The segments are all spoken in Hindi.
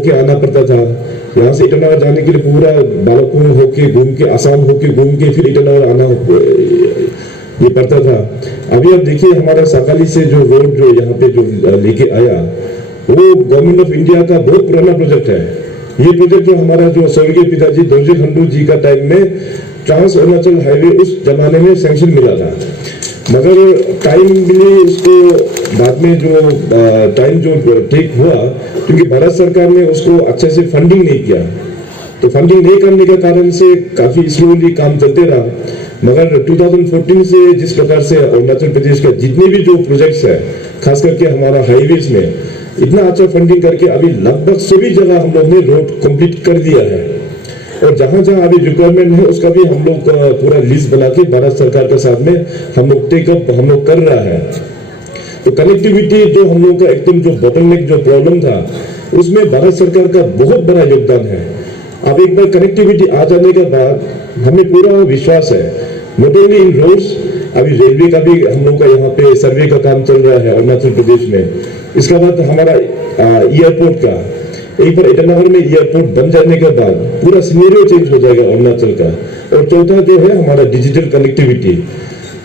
होके आना पड़ता था। यहाँ से ईटानगर जाने के लिए पूरा बालापुर होके घूम के, आसाम होके घूम के फिर ईटानगर आना ये पड़ता था। अभी आप देखिए हमारा साकाली से जो रोड जो यहाँ पे जो लेके आया, वो गवर्नमेंट ऑफ इंडिया का बहुत पुराना प्रोजेक्ट है। ये प्रोजेक्ट जो हमारा जो स्वर्गीय पिताजी दोरजी खंडू जी का टाइम में ट्रांस अरुणाचल हाईवे उस जमाने में सैंक्शन मिला था, मगर टाइम मिली उसको बाद में जो टाइम जो टेक हुआ, क्योंकि भारत सरकार ने उसको अच्छे से फंडिंग नहीं किया, तो फंडिंग नहीं करने के कारण से काफी स्लोली काम चलते रहा। मगर 2014 से जिस प्रकार से अरुणाचल प्रदेश का जितने भी जो प्रोजेक्ट्स है, खास करके हमारा हाईवेज में इतना अच्छा फंडिंग करके अभी लगभग सभी जगह हम लोग ने रोड कंप्लीट कर दिया है। और जहां जहां अभी रिक्वायरमेंट है उसका भी हम लोग पूरा लिस्ट बना के भारत सरकार के साथ में हम लोग टेकअप हम लोग कर रहा है। तो कनेक्टिविटी जो हम लोग का एकदम जो बोटलनेक जो प्रॉब्लम था, उसमें भारत सरकार का बहुत बड़ा योगदान है। अब एक बार कनेक्टिविटी आ जाने के बाद हमें पूरा विश्वास है, नॉट ओनली इन रोड्स, अभी रेलवे का भी हम लोग का यहाँ पे सर्वे का काम चल रहा है अरुणाचल प्रदेश में। इसके बाद हमारा एयरपोर्ट का, एक बार ईटानगर में एयरपोर्ट बन जाने के बाद पूरा सिनेरियो चेंज हो जाएगा अरुणाचल का। और चौथा जो है हमारा डिजिटल कनेक्टिविटी।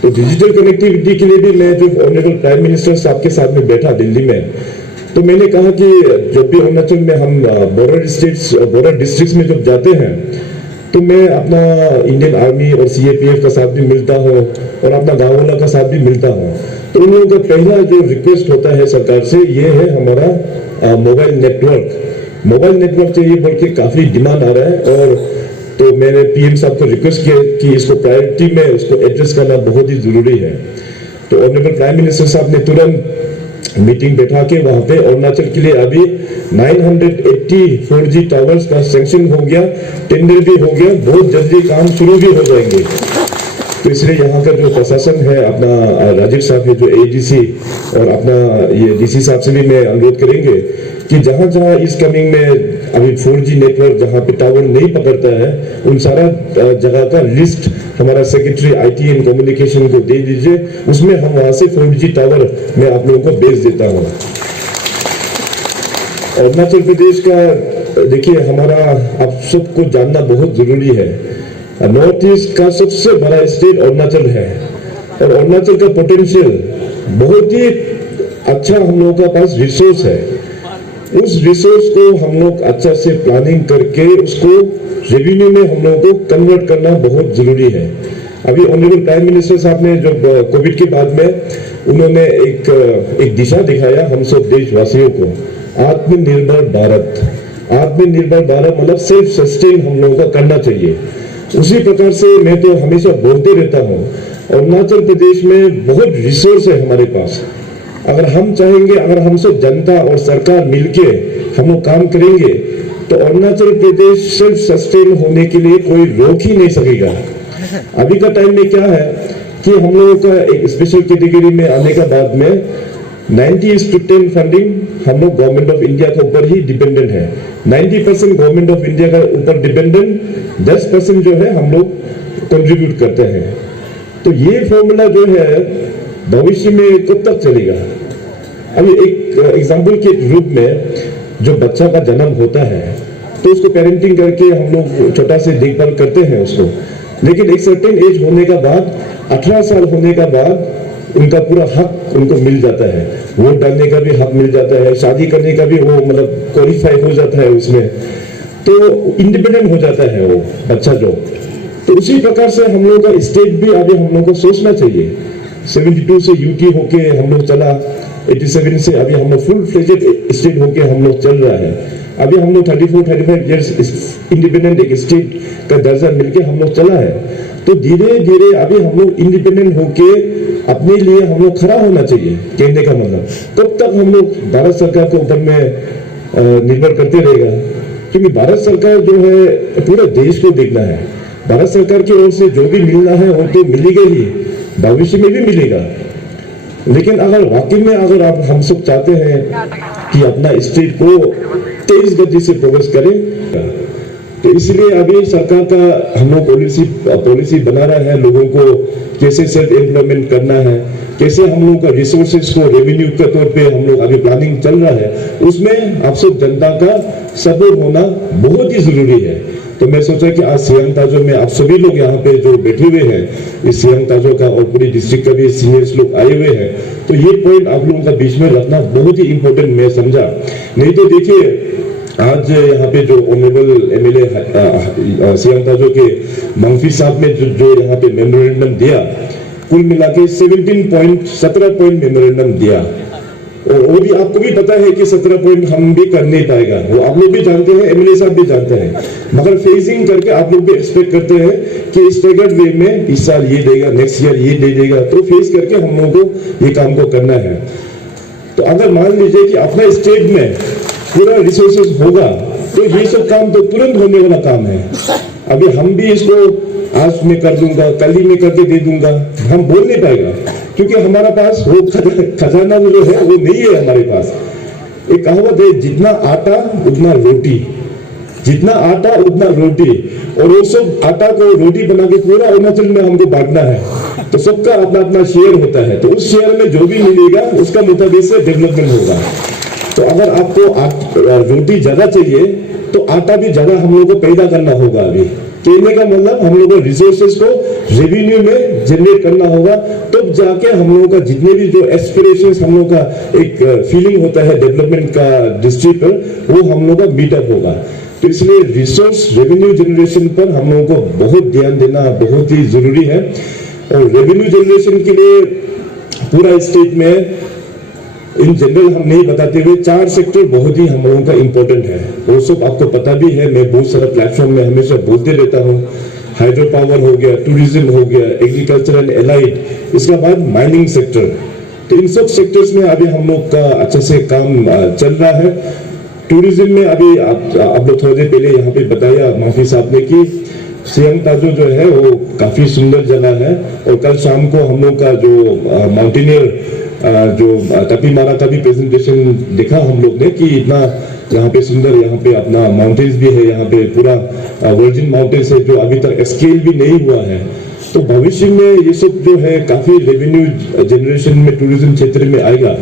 तो डिजिटल कनेक्टिविटी के लिए भी मैं जो ऑनरेबल प्राइम मिनिस्टर साहब के साथ में बैठा दिल्ली में, तो मैंने कहा कि जब भी अरुणाचल में हम बॉर्डर डिस्ट्रिक्ट्स में जब जाते हैं, तो मैं अपना इंडियन आर्मी और सीएपीएफ का साथ भी मिलता हूँ और अपना गाँव वाला का साथ भी मिलता हूँ। तो उन लोगों का पहला जो रिक्वेस्ट होता है सरकार से, ये है हमारा मोबाइल नेटवर्क चाहिए बोल के काफी डिमांड आ रहा है। और तो मैंने पीएम साहब को रिक्वेस्ट किया कि इसको प्रायोरिटी में उसको एड्रेस करना बहुत ही जरूरी है। तो ऑनरेबल प्राइम मिनिस्टर साहब ने तुरंत मीटिंग बैठा के वहां पे अरुणाचल के लिए अभी 980 4G टावर्स का सैंक्शन हो गया, टेंडर भी हो गया, बहुत जल्दी काम शुरू भी हो जाएंगे। तो इसलिए यहाँ का जो प्रशासन है, अपना राजीव साहब है जो एडीसी, और अपना ये डीसी साहब से भी मैं अनुरोध करेंगे कि जहां जहां इस कमिंग में अभी 4G नेटवर्क जहां पे टावर नहीं पकड़ता है, उन सारा जगह का लिस्ट हमारा सेक्रेटरी आईटी एंड कम्युनिकेशन को दे दीजिए। उसमें हम वहां से 4G टावर मैं आप लोगों को भेज देता हूं। अरुणाचल प्रदेश का देखिए, हमारा आप सबको जानना बहुत जरूरी है, नॉर्थ ईस्ट का सबसे बड़ा स्टेट अरुणाचल है। और अरुणाचल का पोटेंशियल बहुत ही अच्छा, हम लोगों का पास रिसोर्स है। उस रिसोर्स को हम लोग अच्छा से प्लानिंग करके उसको रेवेन्यू में हम लोगों को कन्वर्ट करना बहुत जरूरी है। अभी ऑनरेबल प्राइम मिनिस्टर साहब ने जब कोविड के बाद में उन्होंने एक दिशा दिखाया हम सब देशवासियों को, आत्मनिर्भर भारत मतलब सेल्फ सस्टेन हम लोगों का करना चाहिए। उसी प्रकार से मैं तो हमेशा बोलते रहता हूँ, अरुणाचल प्रदेश में बहुत रिसोर्स है हमारे पास। अगर हम चाहेंगे, अगर हम सब जनता और सरकार मिलके हम लोग काम करेंगे, तो अरुणाचल प्रदेश सेल्फ सस्टेन होने के लिए कोई रोक ही नहीं सकेगा। अभी का टाइम में क्या है कि हम लोगों का एक स्पेशल कैटेगरी में आने के बाद में 90:10 फंडिंग हम लोग गवर्नमेंट ऑफ इंडिया के ऊपर ही डिपेंडेंट है। 90% गवर्नमेंट ऑफ इंडिया का ऊपर डिपेंडेंट, 10% जो है हम लोग कंट्रीब्यूट करते हैं। तो ये फॉर्मूला जो है भविष्य में कब तक चलेगा? अभी एक एग्जाम्पल के रूप में, जो बच्चा का जन्म होता है तो उसको पेरेंटिंग करके हम लोग छोटा से देखभाल करते हैं उसको, लेकिन एक सर्टेन एज होने का बाद, 18 साल होने का बाद उनका पूरा हक उनको मिल जाता है, वोट डालने का भी हक मिल जाता है, शादी करने का भी वो मतलब क्वालिफाई हो जाता है उसमें, तो इंडिपेंडेंट हो जाता है वो बच्चा जो। तो उसी प्रकार से हम लोग का स्टेट भी आगे हम लोग को सोचना चाहिए। 72 से यूटी होके हम लोग चला, 87 से अभी हम लोग फुल फ्लेजेड स्टेट होके हम लोग चल रहा है। अभी हम लोग 34-35 इयर्स इंडिपेंडेंट एक स्टेट का दर्जा मिलके हम लोग चला है। तो धीरे धीरे अभी हम लोग इंडिपेंडेंट होके अपने लिए हम लोग खड़ा होना चाहिए। कहने का मतलब, कब तक हम लोग भारत सरकार के ऊपर में निर्भर करते रहेगा? क्योंकि भारत सरकार जो है पूरे देश को देखना है। भारत सरकार की ओर से जो भी मिलना है वो तो मिलेगा ही, भविष्य में भी मिलेगा। लेकिन अगर वाकई में अगर आप हम सब चाहते हैं कि अपना स्टेट को तेज गति से प्रोग्रेस करें, तो इसलिए अभी सरकार का हम लोग पॉलिसी बना रहा है, लोगों को कैसे सेल्फ एम्प्लॉयमेंट करना है, कैसे हम लोग का रिसोर्सेज को रेवेन्यू के तौर पे हम लोग अभी प्लानिंग चल रहा है, उसमें आप सब जनता का सपोर्ट होना बहुत ही जरूरी है। तो मैं सोचा कि आज सियांग ताजो में आप सभी लोग यहाँ पे जो बैठे हुए हैं, इस सियांग ताजो का और पूरी डिस्ट्रिक्ट का भी सीनियर्स लोग आए हुए हैं, तो ये पॉइंट आप लोगों का बीच में रखना बहुत ही इंपॉर्टेंट मैं समझा। नहीं तो देखिए आज यहाँ पे जो ऑनरेबल एमएलए सियांग ताजो के मंफी साहब ने जो यहाँ पे मेमोरेंडम दिया, कुल मिला के 17 पॉइंट मेमोरेंडम दिया, और वो भी आपको भी पता है कि 17 पॉइंट हम भी कर नहीं पाएगा, वो आप लोग भी जानते हैं, एमएलए साहब भी जानते हैं, मगर फेजिंग करके आप लोग भी एक्सपेक्ट करते हैं कि स्टेगर्ड वे में इस साल ये देगा, नेक्स्ट ईयर ये दे देगा, तो फेज करके हम लोगों को ये काम को करना है। तो अगर मान लीजिए कि अपना स्टेट में पूरा रिसोर्सेज होगा तो ये सब काम तो तुरंत होने वाला काम है। अभी हम भी इसको आज मैं कर दूंगा, कल ही मैं करके दे दूंगा, हम बोल नहीं पाएगा, क्योंकि हमारा पास वो खजाना जो है वो नहीं है हमारे पास। एक कहावत है, जितना आटा उतना रोटी, जितना आटा उतना रोटी, और वो सब आटा को रोटी बना के पूरा अरुणाचल में हमको बांटना है, तो सबका अपना अपना शेयर होता है, तो उस शेयर में जो भी मिलेगा उसका मुताबिक से डेवलपमेंट होगा। तो अगर आपको रोटी ज्यादा चाहिए तो आटा भी ज्यादा हम लोगों को पैदा करना होगा। अभी कहने का मतलब हम लोगों को रिसोर्सेज को रेवेन्यू में जनरेट करना होगा, तब जाके हम लोगों का जितने भी जो एस्पिरेशंस हम लोगों का एक फीलिंग होता है डेवलपमेंट का डिस्ट्रिक्ट पर, वो हम लोगों का मीटअप होगा। तो इसलिए रिसोर्स रेवेन्यू जनरेशन पर हम लोगों को बहुत ध्यान देना बहुत ही जरूरी है। और रेवेन्यू जनरेशन के लिए पूरा स्टेट में इन जनरल हम नहीं बताते हुए 4 सेक्टर बहुत ही हम लोगों का इंपॉर्टेंट है, वो सब आपको पता भी है, मैं बहुत सारा प्लेटफॉर्म में हमेशा बोलते रहता हूँ। हाइड्रो पावर हो गया, टूरिज्म हो गया, एग्रीकल्चर एंड एलाइड, इसके बाद माइनिंग सेक्टर। तो इन सब सेक्टर्स में अभी हम लोग का अच्छे से काम चल रहा है। टूरिज्म में अभी आप लोग थोड़ी देर पहले यहाँ पे बताया माफी साहब ने कि सियांग ताजो जो है वो काफी सुंदर जगह है, और कल शाम को हम लोग का जो माउंटेनियर जो तपी मारा का भी प्रेजेंटेशन देखा हम लोग ने कि इतना यहाँ पे सुंदर, यहाँ पे अपना माउंटेन्स भी है, यहाँ पे पूरा वर्जिन माउंटेन्स है जो अभी तक स्केल भी नहीं हुआ है। तो भविष्य में ये सब जो है काफी रेवेन्यू जनरेशन में टूरिज्म क्षेत्र में आएगा।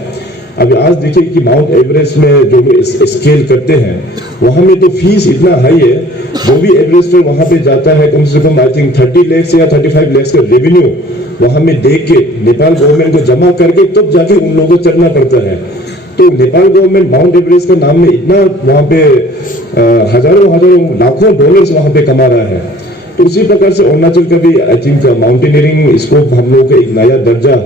अभी आज देखिए कि माउंट एवरेस्ट में जो लोग स्केल करते हैं वहां में तो फीस इतना हाई है, जो भी एवरेस्ट पर वहां पे जाता है कम से कम आई थिंक 30 लाख या 35 लाख का रेवेन्यू वहां में देख के नेपाल गवर्नमेंट को जमा करके तब जाके उन लोगों को चढ़ना पड़ता है। तो नेपाल गवर्नमेंट माउंट एवरेस्ट के नाम में इतना वहां पे हजारों लाखों डॉलर्स वहां पे कमा रहा है। तो उसी प्रकार से अरुणाचल का भी आई थिंक माउंटेनियरिंग इसको हम लोगों को एक नया दर्जा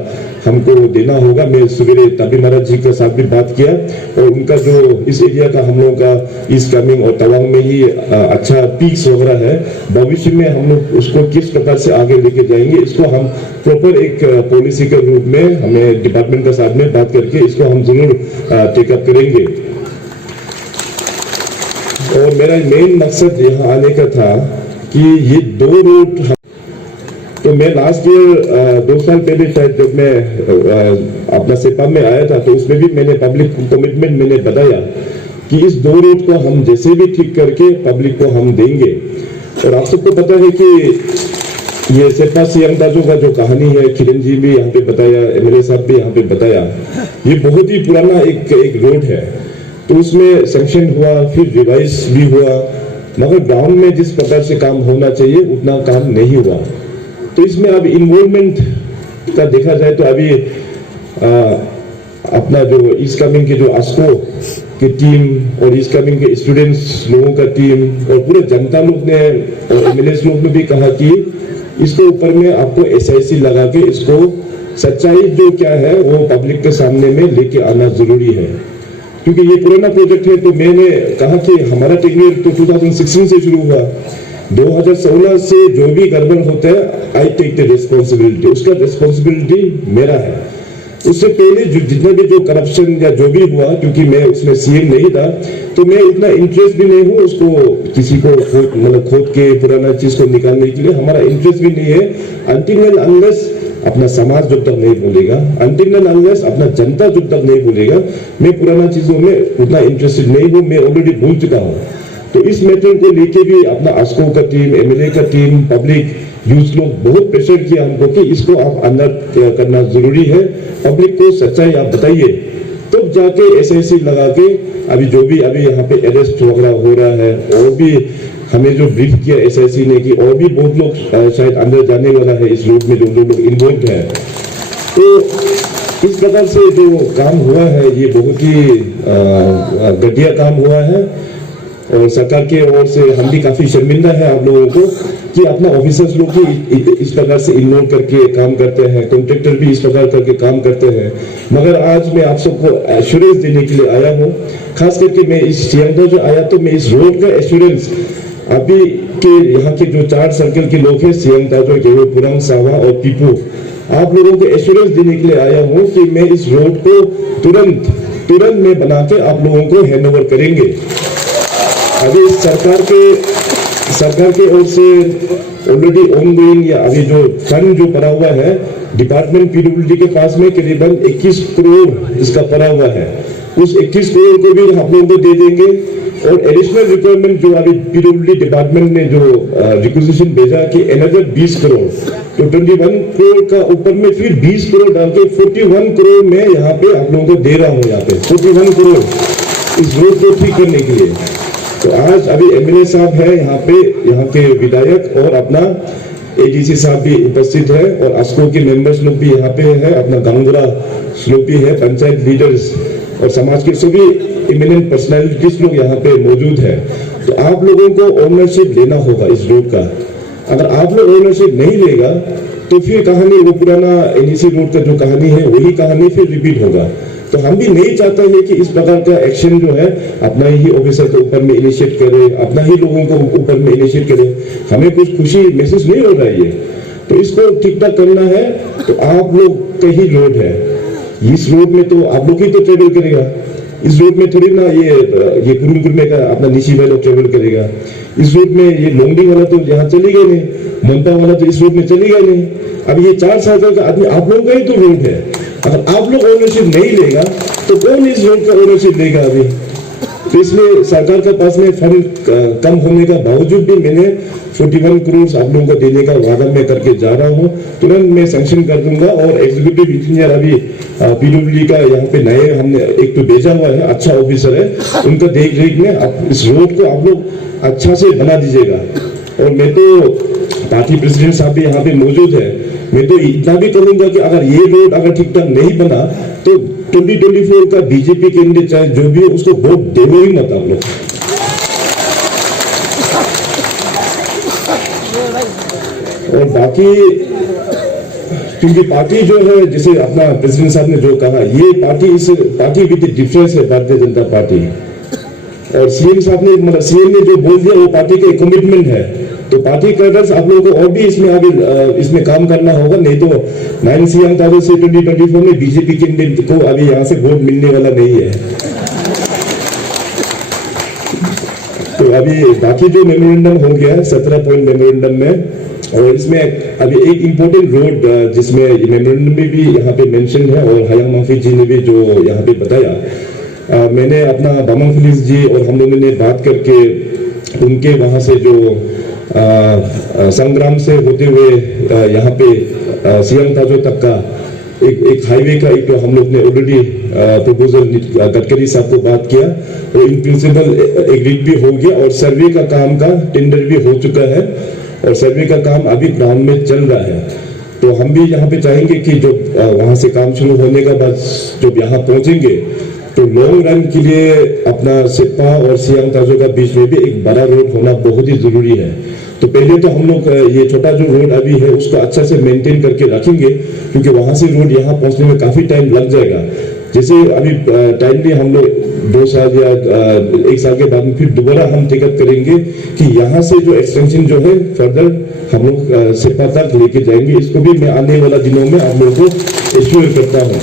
हमको देना होगा। मैं सवेरे ताबी महाराज जी के साथ भी बात किया, और उनका जो इस एरिया का हम लोगों का ईस्ट कामेंग और तवांग में ही अच्छा पीक्स वगैरह है, भविष्य में हम लोग उसको किस प्रकार से आगे लेके जाएंगे, इसको हम प्रॉपर एक पॉलिसी के रूप में हमें डिपार्टमेंट के साथ में बात करके इसको हम जरूर टेकअप करेंगे। और मेरा मेन मकसद यहाँ आने का था कि ये 2 रूट, तो मैं लास्ट ईयर 2 साल पहले शायद जब मैं अपना सेपा में आया था, तो उसमें भी मैंने पब्लिक कमिटमेंट मैंने बताया कि इस 2 रूट को हम जैसे भी ठीक करके पब्लिक को हम देंगे। और आप सबको पता है कि ये सेपा सियांग ताजो का जो कहानी है, किरण जी भी यहाँ पे बताया, एमएलए साहब भी यहाँ पे बताया, ये बहुत ही पुराना एक रोड है। तो उसमें सैंक्शन हुआ, फिर रिवाइज भी हुआ, मगर ग्राउंड में जिस प्रकार से काम होना चाहिए उतना काम नहीं हुआ। तो इसमें अब इन्वॉल्वमेंट का देखा जाए तो अभी अपना जो ईस्ट कामेंग के जो आस्को की टीम और ईस्ट कामेंग के स्टूडेंट्स लोगों का टीम और पूरे जनता लोग ने और एमएलए लोग ने भी कहा कि इसके ऊपर में आपको SIC लगा के इसको सच्चाई जो क्या है वो पब्लिक के सामने में लेके आना जरूरी है, क्योंकि ये पुराना प्रोजेक्ट है। तो मैंने कहा कि हमारा टेन्योर तो 2016 से शुरू हुआ, 2016 से जो भी गड़बड़ होता है आई टेक द रिस्पॉन्सिबिलिटी, उसका रिस्पॉन्सिबिलिटी मेरा है। उससे पहले जितना भी जो करप्शन या जो भी हुआ, क्योंकि मैं उसमें CM नहीं था, तो मैं इतना इंटरेस्ट भी नहीं हूँ उसको किसी को मतलब खोद के पुराना चीज को निकालने के लिए, हमारा इंटरेस्ट भी नहीं है। अनटिल एंड अनलेस अपना समाज जब तक नहीं बोलेगा, अनटिल एंड अनलेस अपना जनता जब तक नहीं बोलेगा, मैं पुराना चीजों में उतना इंटरेस्टेड नहीं हूँ, मैं ऑलरेडी भूल चुका हूँ। तो इस मैटर को लेके भी अपना आस्को का टीम, एमएलए का टीम, पब्लिक यूथ लोग बहुत प्रेशर किया हमको कि इसको आप अंदर करना जरूरी है, पब्लिक को सच्चाई आप बताइए, तब तो जाके SIC लगा के अभी जो भी अभी यहाँ पे अरेस्ट वगैरह हो रहा है, और भी हमें जो ब्रीफ किया SIC ने कि और भी बहुत लोग शायद अंदर जाने वाला है इस रूट में, जो लोग इन्वॉल्व है। तो इस प्रकार से जो काम हुआ है ये बहुत ही घटिया काम हुआ है, और सरकार के ओर से हम भी काफी शर्मिंदा है आप लोगों को कि अपना ऑफिसर्स लोग भी इस प्रकार से इन्वॉल्व करके काम करते हैं, कॉन्ट्रैक्टर भी इस प्रकार करके काम करते हैं। मगर आज मैं आप सबको एश्योरेंस देने के लिए आया हूँ, खास करके मैं इस सियांग जो आया तो मैं इस रोड का एश्योरेंस अभी के यहाँ के जो 4 सर्कल के लोग हैं, सियांग ताजो, गेवो पुरंग, सावा और पीपू, आप लोगों को एश्योरेंस देने के लिए आया हूँ कि मैं इस रोड को तुरंत में बना के आप लोगों को हैंडओवर करेंगे। अभी सरकार के ओर से ऑलरेडी ऑनगोइंग या अभी जो फंड जो पड़ा हुआ है डिपार्टमेंट PWD के पास में करीबन 21 करोड़ इसका पड़ा हुआ है, उस 21 करोड़ को भी हम लोगों को दे देंगे। और एडिशनल रिक्वायरमेंट जो अभी PWD डिपार्टमेंट ने जो रिक्वेजिशन भेजा कि अनदर 20 करोड़, तो 21 करोड़ का ऊपर में फिर 20 करोड़ डाल के 41 करोड़ में यहाँ पे आप लोगों को दे रहा हूँ, यहाँ पे 41 करोड़ इस रोड को ठीक करने के लिए। तो आज अभी MLA साहब है यहाँ पे, यहाँ के विधायक और अपना ADC साहब भी उपस्थित है, और ASCO के मेंबर्स लोग भी यहाँ पे है, अपना गांगुरा लोग भी है, पंचायत लीडर्स और समाज के सभी इमिनेंट पर्सनैलिटीज लोग यहाँ पे मौजूद है। तो आप लोगों को ओनरशिप लेना होगा इस रोड का। अगर आप लोग ओनरशिप नहीं लेगा तो फिर कहानी वो पुराना NEC रोड का जो कहानी है वही कहानी फिर रिपीट होगा। तो हम भी नहीं चाहते हैं कि इस प्रकार का एक्शन जो है अपना ही ऑफिसर के ऊपर में इनिशिएट करे, अपना ही लोगों को ऊपर में इनिशिएट करे, हमें कुछ खुशी महसूस नहीं हो रहा है ये। तो इसको ठीक ठाक करना है, तो आप लोग का ही रोड है, इस रोड में तो आप लोग ही तो ट्रेवल करेगा, इस रोड में थोड़ी ना ये कुरुंगुरमे का अपना निशी वाला ट्रेवल करेगा। इस रोड में ये लोंगडिंग वाला तो यहाँ चलेगा नहीं, मनपा वाला तो इस रोड में चलेगा नहीं। अब ये 4 साल का आदमी आप लोगों का ही तो रोड है, अगर आप लोग ओनरशिप नहीं लेगा तो कौन इस रोड का ओनरशिप लेगा अभी। तो इसलिए सरकार के पास में फंड कम होने का बावजूद भी मैंने 41 करोड़ आप लोगों को देने का वादा मैं करके जा रहा हूँ, तुरंत मैं सैंक्शन कर दूंगा। और एग्जीक्यूटिव इंजीनियर अभी PWD का यहाँ पे नए हमने एक तो भेजा हुआ है, अच्छा ऑफिसर है, उनका देख रेख में आप इस रोड को आप लोग अच्छा से बना दीजिएगा। और मैं तो पार्टी प्रेसिडेंट साहब भी यहाँ पे मौजूद है, मैं तो इतना भी कहूंगा कि अगर ये रोड अगर ठीक ठाक नहीं बना तो 2024 का BJP कैंडिडेट चाहे जो भी हो उसको वोट देना ही मत आप लोग। और बाकी क्योंकि पार्टी जो है, जैसे अपना प्रेसिडेंट साहब ने जो कहा, ये पार्टी विद डिफरेंस है भारतीय जनता पार्टी। और CM साहब ने मतलब CM ने जो बोल दिया वो पार्टी का कमिटमेंट है। तो पार्टी कैडर्स आप लोगों को और भी इसमें आगे इसमें काम करना होगा, नहीं तो 9 CM ताजो से 2024 में BJP कैंडिडेट को अभी यहाँ से वोट मिलने वाला नहीं है। तो अभी बाकी जो मेमोरेंडम हो गया 17 पॉइंट मेमोरेंडम में, और इसमें अभी एक इम्पोर्टेंट रोड जिसमें मेमोरेंडम में भी यहाँ पे मेंशन है और हयांग माफी जी ने भी जो यहाँ पे बताया, मैंने अपना बामंग फिलिस जी और हम लोगों ने बात करके उनके वहाँ से जो संग्राम से होते हुए यहाँ पे सियांग ताजो तक का एक हाईवे का एक तो हम लोग ने ऑलरेडी प्रपोजल गडकरी साहब को बात किया, और इन प्रिंसिपल एग्रीड भी हो गया, और सर्वे का काम का टेंडर भी हो चुका है, और सर्वे का काम अभी ग्राउंड में चल रहा है। तो हम भी यहाँ पे चाहेंगे कि जो वहाँ से काम शुरू होने का बाद जब यहाँ पहुंचेंगे तो लॉन्ग रन के लिए अपना सिप्पा और सियांग ताजो का बीच में भी एक बड़ा रोड होना बहुत ही जरूरी है। तो पहले तो हम लोग ये छोटा जो रोड अभी है उसको अच्छा से मेंटेन करके रखेंगे, क्योंकि वहां से रोड यहाँ पहुंचने में काफी टाइम लग जाएगा। जैसे अभी टाइमली हम लोग 2 साल या 1 साल के बाद में फिर दोबारा हम टेकअप करेंगे कि यहाँ से जो एक्सटेंशन जो है फर्दर हम लोग सिप्पा तक लेके जाएंगे। इसको भी मैं आने वाला दिनों में आप लोगों को एश्योर करता हूँ।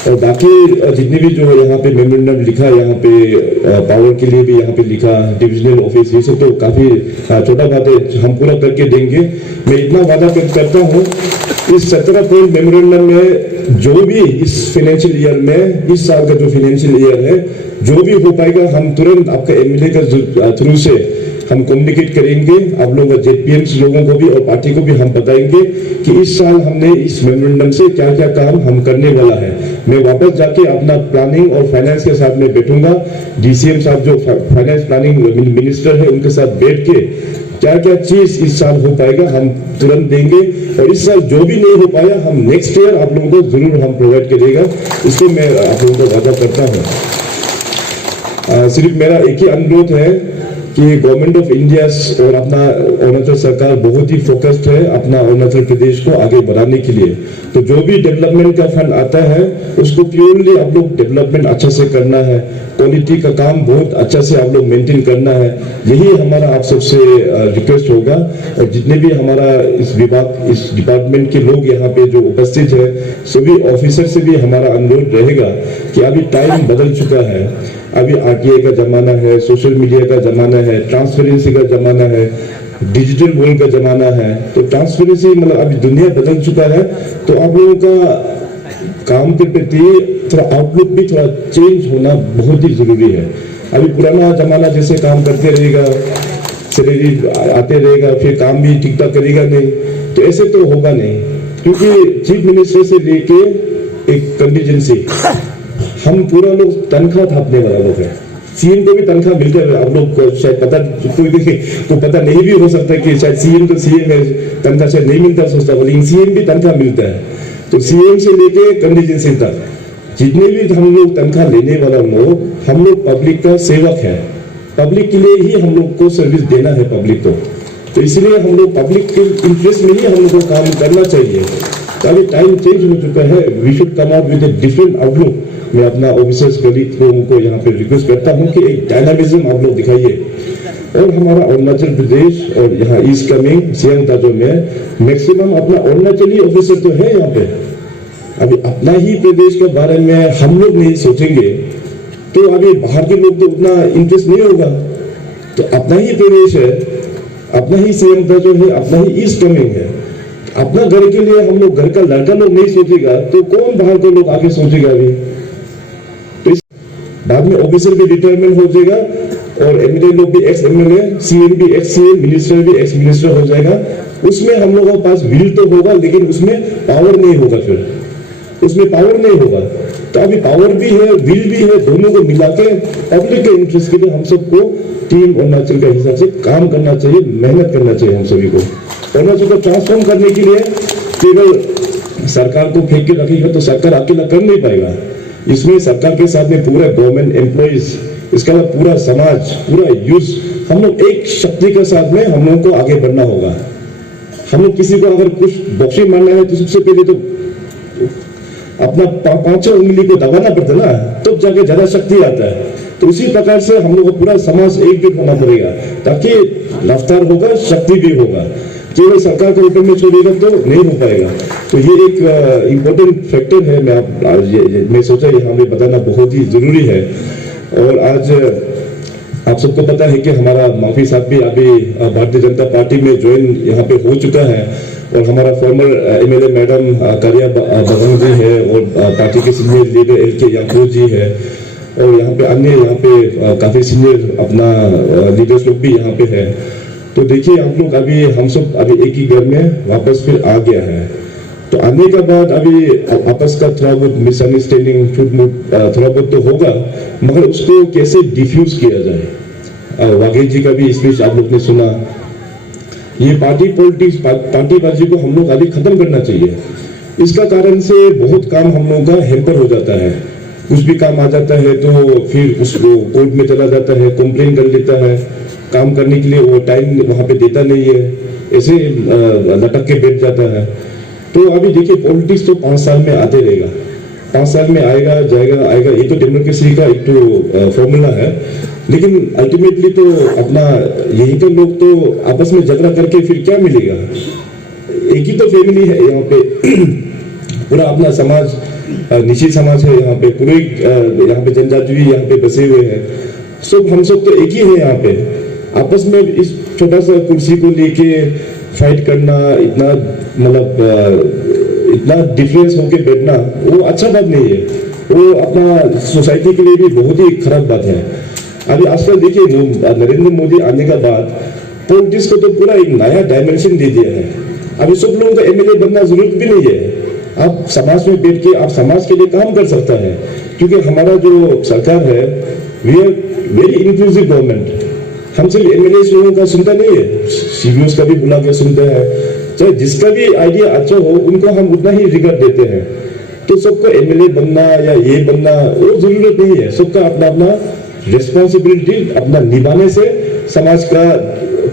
और बाकी जितने भी जो यहाँ पे मेमोरेंडम लिखा, यहाँ पे पावर के लिए भी यहाँ पे लिखा, डिविजनल ऑफिस, ये सब तो काफी छोटा बात है, हम पूरा करके देंगे। मैं इतना वादा करता हूँ इस 17 पॉइंट मेमोरेंडम में जो भी इस फाइनेंशियल ईयर में, इस साल का जो फाइनेंशियल ईयर है, जो भी हो पाएगा हम तुरंत आपका MLA का थ्रू से हम कम्युनिकेट करेंगे आप लोग जेपीएम्स लोगों को भी और पार्टी को भी हम बताएंगे कि इस साल हमने इस मेमोरेंडम से क्या क्या काम हम करने वाला है। मैं वापस जाके अपना प्लानिंग और फाइनेंस के साथ में बैठूंगा, डीसीएम साहब जो फाइनेंस प्लानिंग मिनिस्टर है उनके साथ बैठ के क्या क्या चीज इस साल हो पाएगा हम तुरंत देंगे, और इस साल जो भी नहीं हो पाया हम नेक्स्ट ईयर आप लोगों को जरूर हम प्रोवाइड करेगा, इसको मैं आप लोगों को वादा करता हूँ। सिर्फ मेरा एक ही अनुरोध है कि गवर्नमेंट ऑफ इंडिया और अपना अरुणाचल सरकार बहुत ही फोकस्ड है अपना अरुणाचल प्रदेश को आगे बढ़ाने के लिए। तो जो भी डेवलपमेंट का फंड आता है उसको प्योरली आप लोग डेवलपमेंट अच्छा से करना है, क्वालिटी का काम बहुत अच्छा से आप लोग मेंटेन करना है, यही हमारा आप सबसे रिक्वेस्ट होगा। और जितने भी हमारा इस विभाग इस डिपार्टमेंट के लोग यहाँ पे जो उपस्थित है सभी ऑफिसर से भी हमारा अनुरोध रहेगा कि अभी टाइम बदल चुका है, अभी आरटीआई का जमाना है, सोशल मीडिया का जमाना है, ट्रांसपेरेंसी का जमाना है, डिजिटल वर्ल्ड का जमाना है। तो ट्रांसपेरेंसी मतलब अभी दुनिया बदल चुका है, तो आप लोगों का काम के प्रति थोड़ा आउटलुक भी थोड़ा चेंज होना बहुत ही जरूरी है। अभी पुराना जमाना जैसे काम करते रहेगा, सैलरी आते रहेगा, फिर काम भी ठीक ठाक करेगा नहीं, तो ऐसे तो होगा नहीं। क्योंकि चीफ मिनिस्टर से लेके एक कंटीजेंसी हम पूरा लोग तनख्वाह थापने वाला लोग है। सीएम को भी तनख्वाह मिलते हैं, आप लोग को शायद पता कोई देखे तो पता नहीं भी हो सकता कि शायद सीएम तो सीएम है, तनख्वाह शायद नहीं मिलता सोचता, लेकिन सीएम भी तनख्वाह मिलता है। तो सीएम से लेके कंटीजेंसी तक जितने भी हम लोग तनख्वाह लेने वाला लोग, हम लोग पब्लिक का सेवक है, पब्लिक के लिए ही हम लोग को सर्विस देना है पब्लिक को। तो इसलिए हम लोग पब्लिक के इंटरेस्ट में ही हम लोग को काम करना चाहिए। अभी टाइम चेंज हो चुका है, we should come out with a different outlook. मैं अपना ऑफिसर्स कलीग लोगों को यहाँ पे रिक्वेस्ट करता हूँ कि एक डायनामिज्म आप लोग दिखाइए। और हमारा अरुणाचल प्रदेश और यहाँ ईस्ट कमिंग सियांग ताजो में मैक्सिमम अपना अरुणाचली ऑफिसर तो है यहाँ पे। अभी अपना ही प्रदेश के बारे में हम लोग नहीं सोचेंगे तो अभी बाहर के लोग तो उतना इंटरेस्ट नहीं होगा। तो अपना ही प्रदेश है, अपना ही सियांग ताजो है, अपना ही ईस्ट कमिंग है, अपना घर के लिए हम लोग घर का लड़का लोग नहीं सोचेगा तो कौन बाहर के लोग आगे सोचेगा। अभी तो बाद में ऑफिसर भी रिटायरमेंट हो जाएगा और एमएलए लोग भी एक्स एमएलए, सीएम भी एक्स सीएम, मिनिस्टर भी एक्स मिनिस्टर हो जाएगा। उसमें हम लोगों के पास विल तो होगा लेकिन उसमें पावर नहीं होगा, फिर उसमें पावर नहीं होगा। तो अभी पावर भी है, विल भी है, दोनों को मिला के पब्लिक के इंटरेस्ट के लिए हम सबको टीम अरुणाचल के हिसाब से काम करना चाहिए, मेहनत करना चाहिए हम सभी को। अरुणाचल को ट्रांसफॉर्म करने के लिए केवल सरकार को फेंक के रखेगा तो सरकार अकेला कर नहीं पाएगा। इसमें सरकार के साथ में पूरा गवर्नमेंट एम्प्लॉइज, इसके बाद पूरा समाज, पूरा यूथ, हम लोग एक शक्ति के साथ में हम लोग को आगे बढ़ना होगा। हम लोग किसी को अगर कुछ बॉक्सी मारना है तो सबसे पहले तो अपना पांचों उंगली को दबाना पड़ता है ना, तब तो जाके ज्यादा शक्ति आता है। तो उसी प्रकार से हम लोग को पूरा समाज एकजुट होना पड़ेगा ताकि रफ्तार होगा, शक्ति भी होगा। केवल सरकार को ऊपर में छोड़ेगा तो नहीं हो पाएगा। तो ये एक इम्पोर्टेंट फैक्टर है, मैं सोचा यहाँ में बताना बहुत ही जरूरी है। और आज आप सबको पता है कि हमारा माफी साहब भी अभी भारतीय जनता पार्टी में ज्वाइन यहाँ पे हो चुका है और हमारा फॉर्मर एमएलए मैडम कारिया बगंग जी है और पार्टी के सीनियर लीडर एलके याकूब जी है और यहाँ पे अन्य यहाँ पे काफी सीनियर अपना लीडर्स लोग भी यहाँ पे है। तो देखिए आप लोग अभी हम सब अभी एक ही घर में वापस फिर आ गया है। तो आने के बाद अभी आपस का थोड़ा बहुत मिसअंडरस्टैंडिंग थोड़ा बहुत तो होगा, मगर उसको कैसे डिफ्यूज किया जाए। वाघेला जी का भी स्पीच आप लोग ने सुना। ये पार्टी पॉलिटिक्स, पार्टीबाजी को हम लोग अभी खत्म करना चाहिए। इसका कारण से बहुत काम हम लोगों का हैम्पर हो जाता है। कुछ भी काम आ जाता है तो फिर उसको कोर्ट में चला जाता है, कंप्लेन कर लेता है, काम करने के लिए वो टाइम वहां पे देता नहीं है, ऐसे लटक के बैठ जाता है। तो अभी देखिए पॉलिटिक्स तो 5 साल में आते रहेगा, 5 साल में आएगा जाएगा आएगा, ये तो डेमोक्रेसी का एक तो फॉर्मूला है। लेकिन अल्टीमेटली तो अपना यही तो लोग तो आपस में झगड़ा करके फिर क्या मिलेगा। एक ही तो फैमिली है यहाँ पे, पूरा अपना समाज निश्चित समाज है यहाँ पे, पूरे यहाँ पे जनजाति भी यहाँ पे बसे हुए हैं। सब हम सब तो एक ही है यहाँ पे। आपस में इस छोटा सा कुर्सी को लेके फाइट करना, इतना मतलब इतना डिफरेंस होके बैठना वो अच्छा बात नहीं है, वो अपना सोसाइटी के लिए भी बहुत ही खराब बात है। अभी आजकल देखिए नरेंद्र मोदी आने के बाद पॉलिटिक्स को तो पूरा एक नया डायमेंशन दे दिया है। अभी सब लोगों को एमएलए बनना जरूरत भी नहीं है। आप समाज में बैठ के आप समाज के लिए काम कर सकता है, क्योंकि हमारा जो सरकार है we are very inclusive government. हम सिर्फ एमएलए लोगों का सुनता नहीं है, सीबीओस का भी बुला के सुनते हैं, चाहे जिसका भी आइडिया अच्छा हो उनको हम उतना ही रिगर्ड देते हैं। तो सबको एमएलए बनना या ये बनना वो जरूरत नहीं है। सबका अपना अपना रिस्पॉन्सिबिलिटी अपना निभाने से समाज का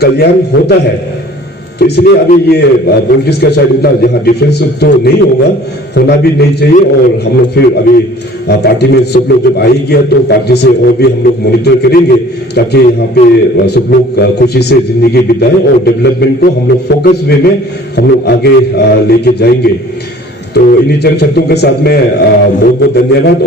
कल्याण होता है। तो इसलिए अभी ये पॉलिटिक्स का शायद उतना यहाँ डिफरेंस तो नहीं होगा, होना भी नहीं चाहिए। और हम लोग फिर अभी पार्टी में सब लोग जब आएंगे तो पार्टी से और भी हम लोग मॉनिटर करेंगे, ताकि यहाँ पे सब लोग खुशी से जिंदगी बिताएं और डेवलपमेंट को हम लोग फोकस वे में हम लोग आगे लेके जाएंगे। तो इन्हीं चंद शर्तों के साथ में बहुत बहुत धन्यवाद।